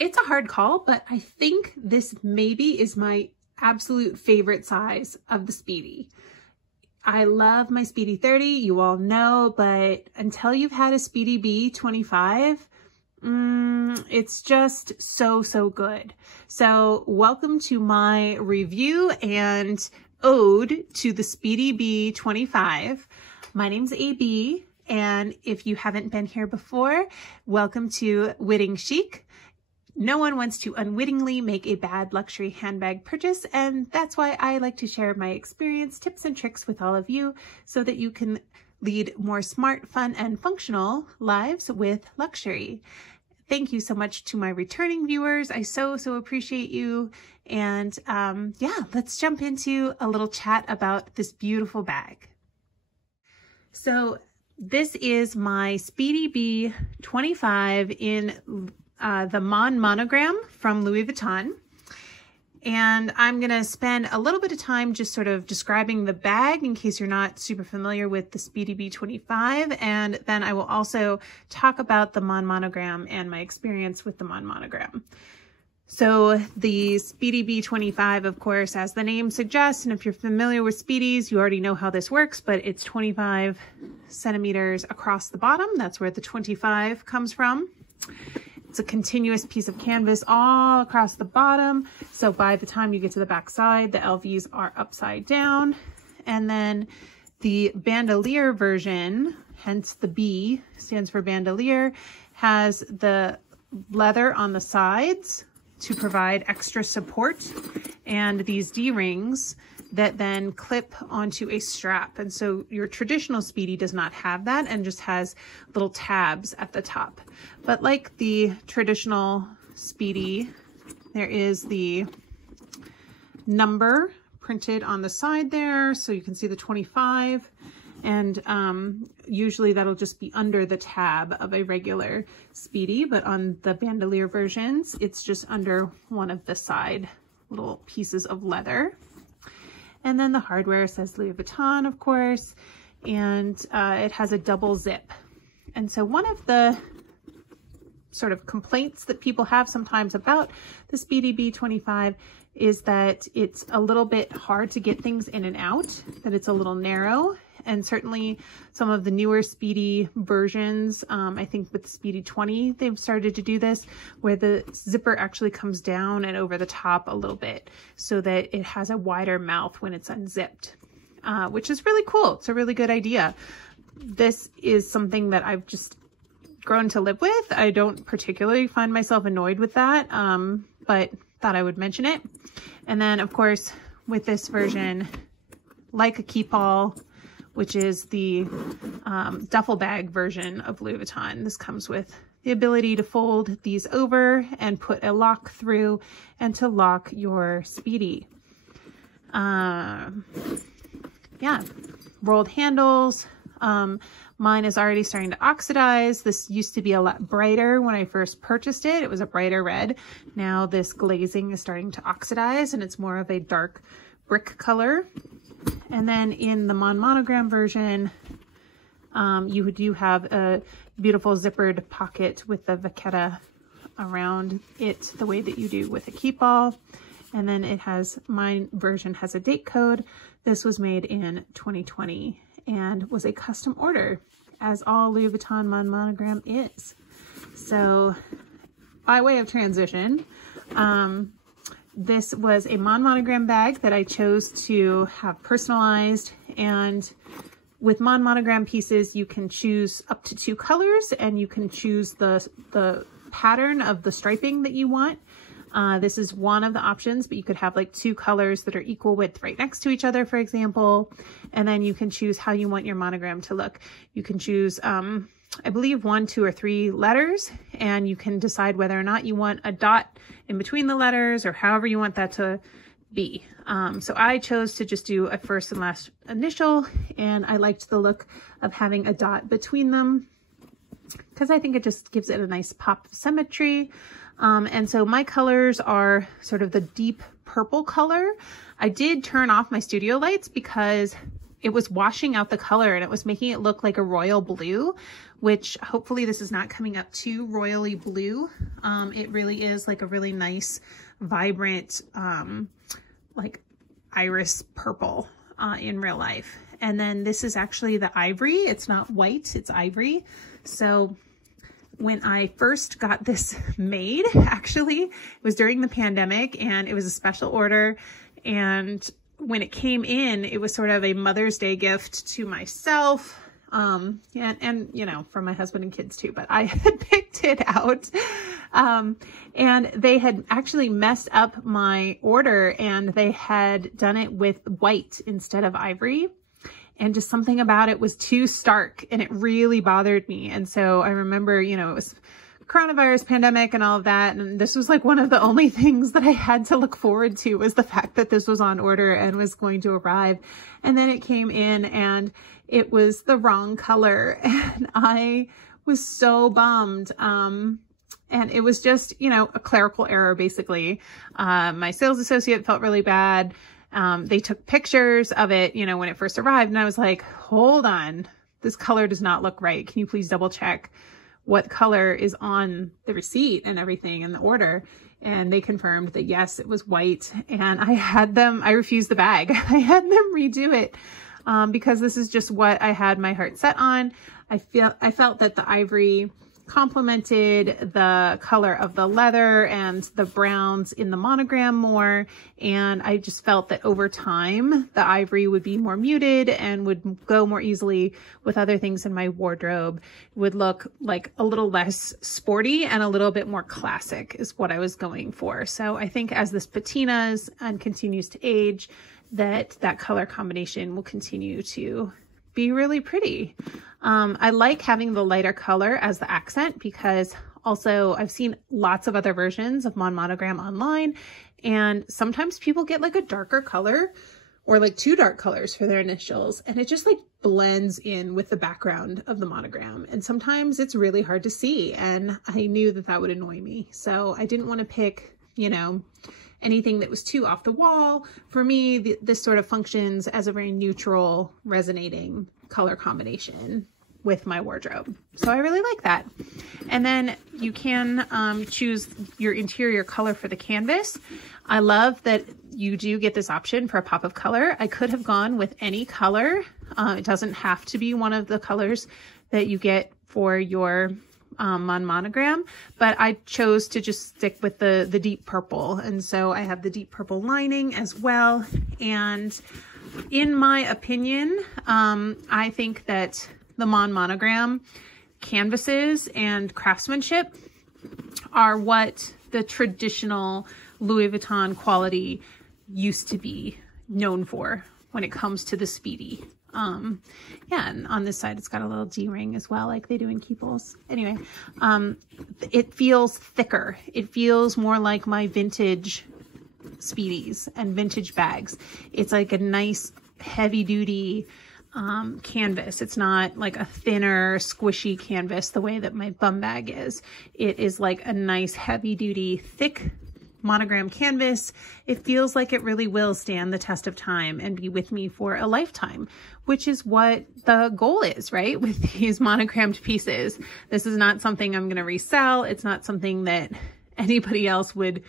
It's a hard call, but I think this maybe is my absolute favorite size of the Speedy. I love my Speedy 30, you all know, but until you've had a Speedy B 25, it's just so good. So welcome to my review and ode to the Speedy B 25. My name's AB, and if you haven't been here before, welcome to Witting Chic. No one wants to unwittingly make a bad luxury handbag purchase, and that's why I like to share my experience, tips, and tricks with all of you so that you can lead more smart, fun, and functional lives with luxury. Thank you so much to my returning viewers. I so appreciate you. And yeah, let's jump into a little chat about this beautiful bag. So this is my Speedy B 25 in the Mon Monogram from Louis Vuitton. And I'm gonna spend a little bit of time just sort of describing the bag in case you're not super familiar with the Speedy B 25. And then I will also talk about the Mon Monogram and my experience with the Mon Monogram. So the Speedy B 25, of course, as the name suggests, and if you're familiar with Speedies, you already know how this works, but it's 25 centimeters across the bottom. That's where the 25 comes from. It's a continuous piece of canvas all across the bottom. So by the time you get to the back side, the LVs are upside down. And then the bandolier version, hence the B stands for bandolier, has the leather on the sides to provide extra support, and these D-rings that then clip onto a strap. And so your traditional Speedy does not have that and just has little tabs at the top. But like the traditional Speedy, there is the number printed on the side there, so you can see the 25. And usually that'll just be under the tab of a regular Speedy, but on the bandolier versions, it's just under one of the side little pieces of leather. And then the hardware says Louis Vuitton, of course, and it has a double zip. And so one of the sort of complaints that people have sometimes about the Speedy B 25 is that it's a little bit hard to get things in and out, that it's a little narrow. And certainly some of the newer Speedy versions, I think with the Speedy 20, they've started to do this, where the zipper actually comes down and over the top a little bit so that it has a wider mouth when it's unzipped, which is really cool. It's a really good idea. This is something that I've just grown to live with. I don't particularly find myself annoyed with that, but thought I would mention it. And then of course, with this version, like a keep all, which is the duffel bag version of Louis Vuitton. This comes with the ability to fold these over and put a lock through and to lock your Speedy. Yeah, rolled handles. Mine is already starting to oxidize. This used to be a lot brighter when I first purchased it. It was a brighter red. Now this glazing is starting to oxidize and it's more of a dark brick color. And then in the Mon Monogram version, you do have a beautiful zippered pocket with the vachetta around it the way that you do with a keep all. And then it has, my version has a date code. This was made in 2020 and was a custom order, as all Louis Vuitton Mon Monogram is. So by way of transition, this was a Mon Monogram bag that I chose to have personalized, and with Mon Monogram pieces, you can choose up to 2 colors and you can choose the pattern of the striping that you want. This is one of the options, but you could have like 2 colors that are equal width right next to each other, for example. And then you can choose how you want your monogram to look. You can choose, I believe 1, 2, or 3 letters, and you can decide whether or not you want a dot in between the letters or however you want that to be. So I chose to just do a first and last initial, and I liked the look of having a dot between them because I think it just gives it a nice pop of symmetry. And so my colors are sort of the deep purple color. I did turn off my studio lights because it was washing out the color and it was making it look like a royal blue, which hopefully this is not coming up too royally blue. It really is like a really nice, vibrant, like iris purple in real life. And then this is actually the ivory. It's not white, it's ivory. So when I first got this made, actually, it was during the pandemic and it was a special order. And when it came in, it was sort of a Mother's Day gift to myself. And you know, for my husband and kids too, but I had picked it out. And they had actually messed up my order and they had done it with white instead of ivory. And just something about it was too stark and it really bothered me. And so I remember, you know, it was coronavirus pandemic and all of that. And this was like one of the only things that I had to look forward to was the fact that this was on order and was going to arrive. And then it came in and it was the wrong color. And I was so bummed. And it was just, you know, a clerical error, basically. My sales associate felt really bad. They took pictures of it, you know, when it first arrived, and I was like, hold on, this color does not look right. Can you please double check what color is on the receipt and everything in the order? And they confirmed that yes, it was white. And I refused the bag. I had them redo it, because this is just what I had my heart set on. I felt that the ivory complemented the color of the leather and the browns in the monogram more. And I just felt that over time, the ivory would be more muted and would go more easily with other things in my wardrobe. It would look like a little less sporty and a little bit more classic is what I was going for. So I think as this patinas and continues to age, that color combination will continue to be really pretty. I like having the lighter color as the accent because also I've seen lots of other versions of Mon Monogram online, and sometimes people get like a darker color or like two dark colors for their initials, and it just like blends in with the background of the monogram. And sometimes it's really hard to see, and I knew that that would annoy me. So I didn't want to pick, you know, anything that was too off the wall. For me, this sort of functions as a very neutral, resonating color combination with my wardrobe. So I really like that. And then you can choose your interior color for the canvas. I love that you do get this option for a pop of color. I could have gone with any color. It doesn't have to be one of the colors that you get for your Mon Monogram, but I chose to just stick with the deep purple. And so I have the deep purple lining as well. And in my opinion, I think that the Mon Monogram canvases and craftsmanship are what the traditional Louis Vuitton quality used to be known for when it comes to the Speedy. Yeah, and on this side, it's got a little D-ring as well, like they do in Keeples. Anyway, it feels thicker. It feels more like my vintage Speedies and vintage bags. It's like a nice heavy duty canvas. It's not like a thinner squishy canvas the way that my bum bag is. It is like a nice heavy duty thick monogram canvas. It feels like it really will stand the test of time and be with me for a lifetime, which is what the goal is, right? With these monogrammed pieces. This is not something I'm going to resell. It's not something that anybody else would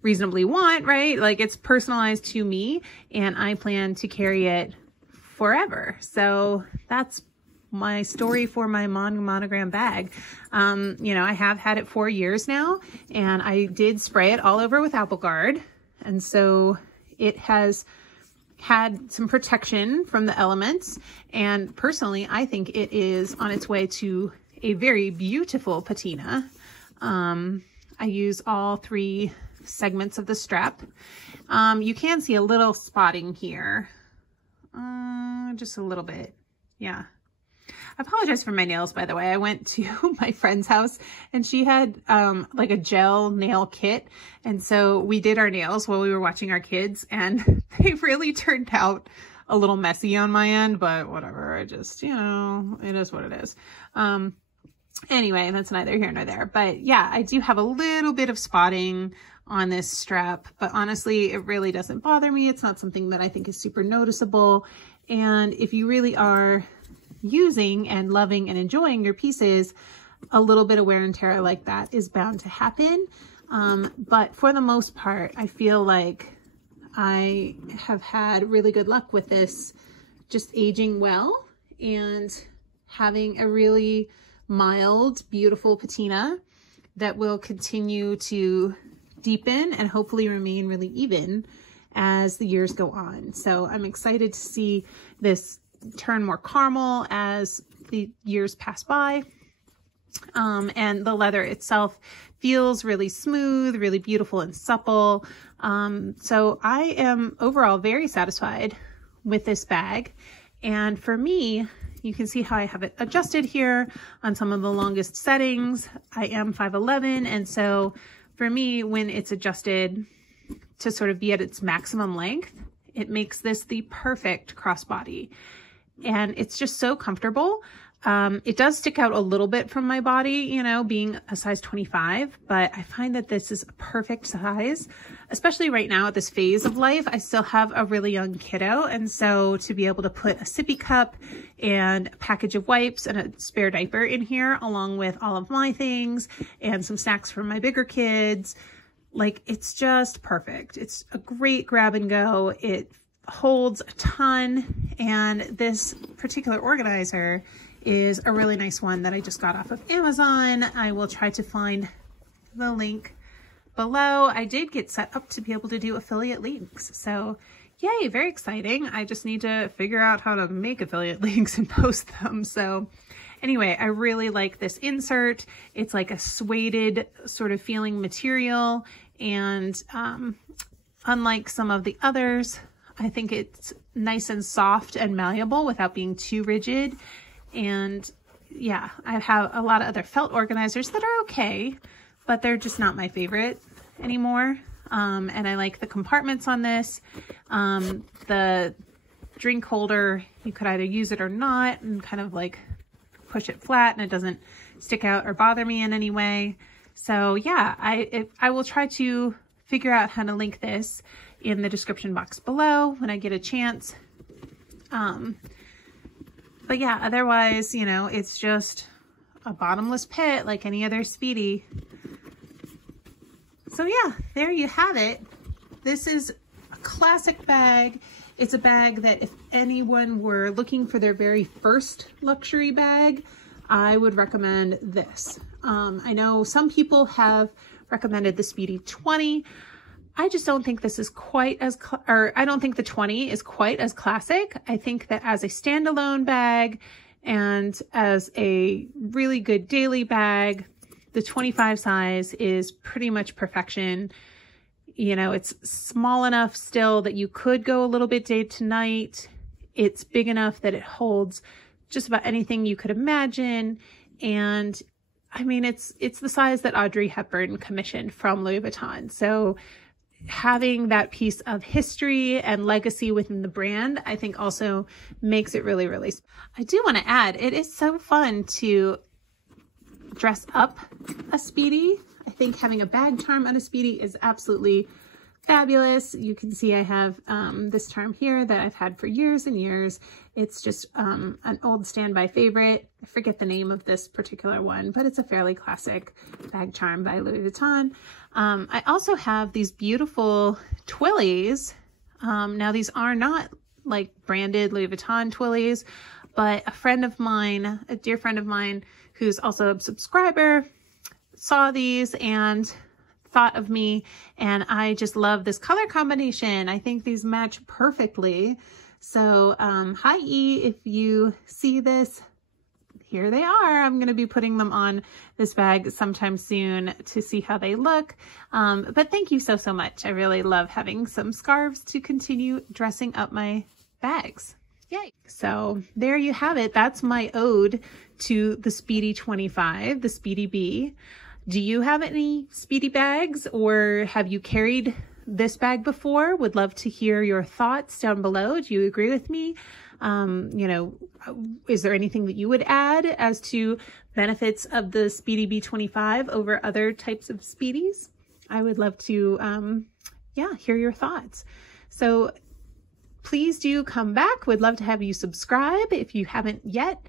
reasonably want, right? Like it's personalized to me and I plan to carry it forever. So that's my story for my Mon Monogram bag. You know, I have had it 4 years now and I did spray it all over with Apple Guard. And so it has had some protection from the elements. And personally, I think it is on its way to a very beautiful patina. I use all 3 segments of the strap. You can see a little spotting here. Just a little bit. Yeah. I apologize for my nails, by the way. I went to my friend's house and she had like a gel nail kit. And so we did our nails while we were watching our kids and they really turned out a little messy on my end, but whatever. I just, you know, it is what it is. Anyway, that's neither here nor there. But yeah, I do have a little bit of spotting on this strap, but honestly, it really doesn't bother me. It's not something that I think is super noticeable. And if you really are using and loving and enjoying your pieces, a little bit of wear and tear like that is bound to happen. But for the most part, I feel like I have had really good luck with this just aging well and having a really mild, beautiful patina that will continue to deepen and hopefully remain really even as the years go on. So I'm excited to see this turn more caramel as the years pass by. And the leather itself feels really smooth, really beautiful and supple. So I am overall very satisfied with this bag. And for me, you can see how I have it adjusted here on some of the longest settings. I am 5'11", and so for me, when it's adjusted to sort of be at its maximum length, it makes this the perfect crossbody. And it's just so comfortable. It does stick out a little bit from my body, you know, being a size 25, but I find that this is a perfect size, especially right now at this phase of life. I still have a really young kiddo. And so to be able to put a sippy cup and a package of wipes and a spare diaper in here, along with all of my things and some snacks for my bigger kids, like it's just perfect. It's a great grab and go. It holds a ton. And this particular organizer is a really nice one that I just got off of Amazon. I will try to find the link below. I did get set up to be able to do affiliate links. So yay, very exciting. I just need to figure out how to make affiliate links and post them. So anyway, I really like this insert. It's like a suede sort of feeling material. And unlike some of the others, I think it's nice and soft and malleable without being too rigid. And yeah, I have a lot of other felt organizers that are okay, but they're just not my favorite anymore. And I like the compartments on this. The drink holder, you could either use it or not and kind of like push it flat and it doesn't stick out or bother me in any way. So yeah, I will try to figure out how to link this in the description box below when I get a chance. But yeah, otherwise, you know, it's just a bottomless pit like any other Speedy. So yeah, there you have it. This is a classic bag. It's a bag that if anyone were looking for their very first luxury bag, I would recommend this. I know some people have recommended the Speedy 20. I just don't think this is quite as, I don't think the 20 is quite as classic. I think that as a standalone bag and as a really good daily bag, the 25 size is pretty much perfection. You know, it's small enough still that you could go a little bit day to night. It's big enough that it holds just about anything you could imagine. And I mean, it's the size that Audrey Hepburn commissioned from Louis Vuitton. So having that piece of history and legacy within the brand, I think also makes it really, really. I do want to add, it is so fun to dress up a Speedy. I think having a bag charm on a Speedy is absolutely fabulous. You can see I have this charm here that I've had for years and years. It's just an old standby favorite. I forget the name of this particular one, but it's a fairly classic bag charm by Louis Vuitton. I also have these beautiful Twillies. Now these are not like branded Louis Vuitton Twillies, but a friend of mine, a dear friend of mine who's also a subscriber, saw these and thought of me, and I just love this color combination. I think these match perfectly. So hi E, if you see this, here they are. I'm going to be putting them on this bag sometime soon to see how they look. But thank you so much. I really love having some scarves to continue dressing up my bags. Yay. So there you have it. That's my ode to the Speedy 25, the Speedy B. Do you have any Speedy bags, or have you carried this bag before? Would love to hear your thoughts down below. Do you agree with me? You know, is there anything that you would add as to benefits of the Speedy B25 over other types of Speedies? I would love to, yeah, hear your thoughts. So please do come back. We'd love to have you subscribe if you haven't yet.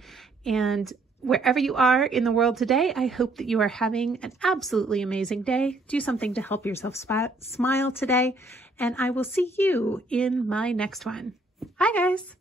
And wherever you are in the world today, I hope that you are having an absolutely amazing day. Do something to help yourself smile today. And I will see you in my next one. Bye, guys.